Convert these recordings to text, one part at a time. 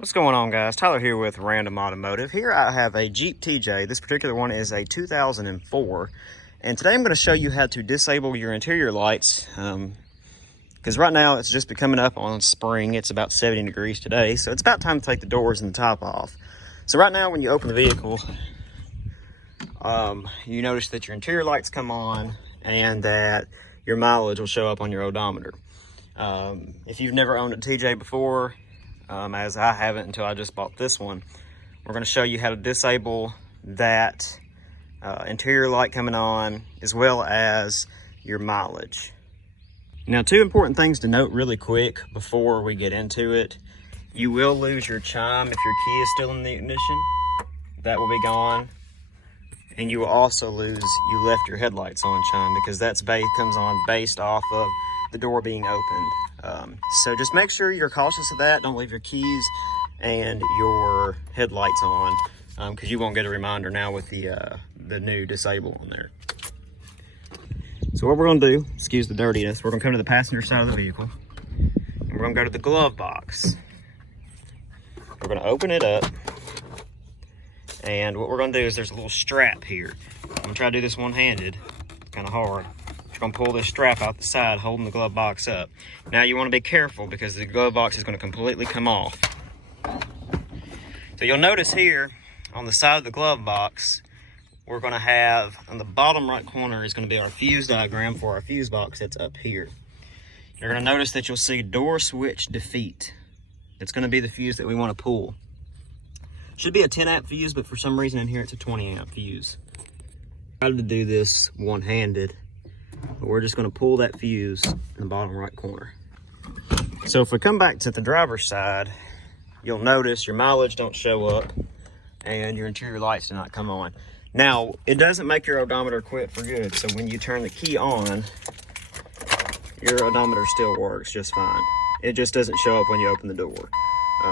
What's going on, guys? Tyler here with Random Automotive. Here I have a Jeep TJ. This particular one is a 2004. And today I'm going to show you how to disable your interior lights. Because right now it's just coming up on spring. It's about 70 degrees today. So it's about time to take the doors and the top off. So right now when you open the vehicle, you notice that your interior lights come on and that your mileage will show up on your odometer. If you've never owned a TJ before, as I haven't until I just bought this one, we're going to show you how to disable that interior light coming on as well as your mileage. Now, two important things to note really quick before we get into it. You will lose your chime if your key is still in the ignition. That will be gone. And you will also lose you left your headlights on chime, because that's comes on based off of the door being opened. So just make sure you're cautious of that. Don't leave your keys and your headlights on, because you won't get a reminder now with the new disable on there. So what we're going to do, excuse the dirtiness, we're going to come to the passenger side of the vehicle and we're going to go to the glove box. We're going to open it up, and what we're going to do is there's a little strap here. I'm going to try to do this one-handed. It's kind of hard. Going to pull this strap out the side holding the glove box up. Now you want to be careful because the glove box is going to completely come off. So you'll notice here on the side of the glove box, we're going to have on the bottom right corner is going to be our fuse diagram for our fuse box that's up here. You're going to notice that you'll see door switch defeat. It's going to be the fuse that we want to pull. Should be a 10 amp fuse, but for some reason in here it's a 20 amp fuse. I tried to do this one-handed, but we're just going to pull that fuse in the bottom right corner. So if we come back to the driver's side, you'll notice your mileage don't show up and your interior lights do not come on. Now, it doesn't make your odometer quit for good, so when you turn the key on, your odometer still works just fine. It just doesn't show up when you open the door.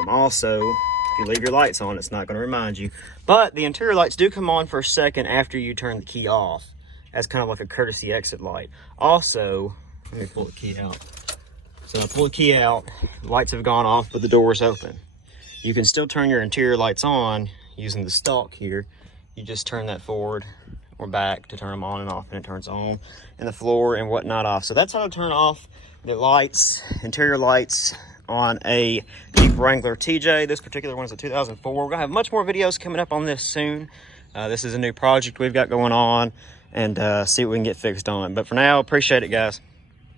Also, if you leave your lights on, it's not going to remind you. But the interior lights do come on for a second after you turn the key off, as kind of like a courtesy exit light. Also, let me pull the key out. So I pull the key out, the lights have gone off, but the door is open. You can still turn your interior lights on using the stalk here. You just turn that forward or back to turn them on and off, and it turns on, and the floor and whatnot off. So that's how to turn off the lights, interior lights, on a Jeep Wrangler TJ. This particular one is a 2004. We're gonna have much more videos coming up on this soon. This is a new project we've got going on, and see what we can get fixed on. But for now, appreciate it, guys.